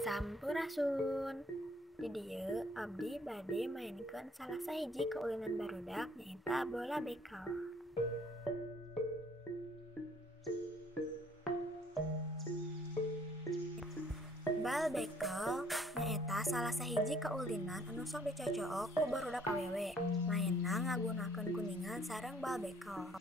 Sampurasun. Di dieu abdi bade mainkeun salah sahiji kaulinan barudak nyaeta bola bekal. Bal bekel nyaeta salah sahiji kaulinan anu sok dicocook ku barudak awewe. Mainna ngagunakeun kuningan sareng bal bekel.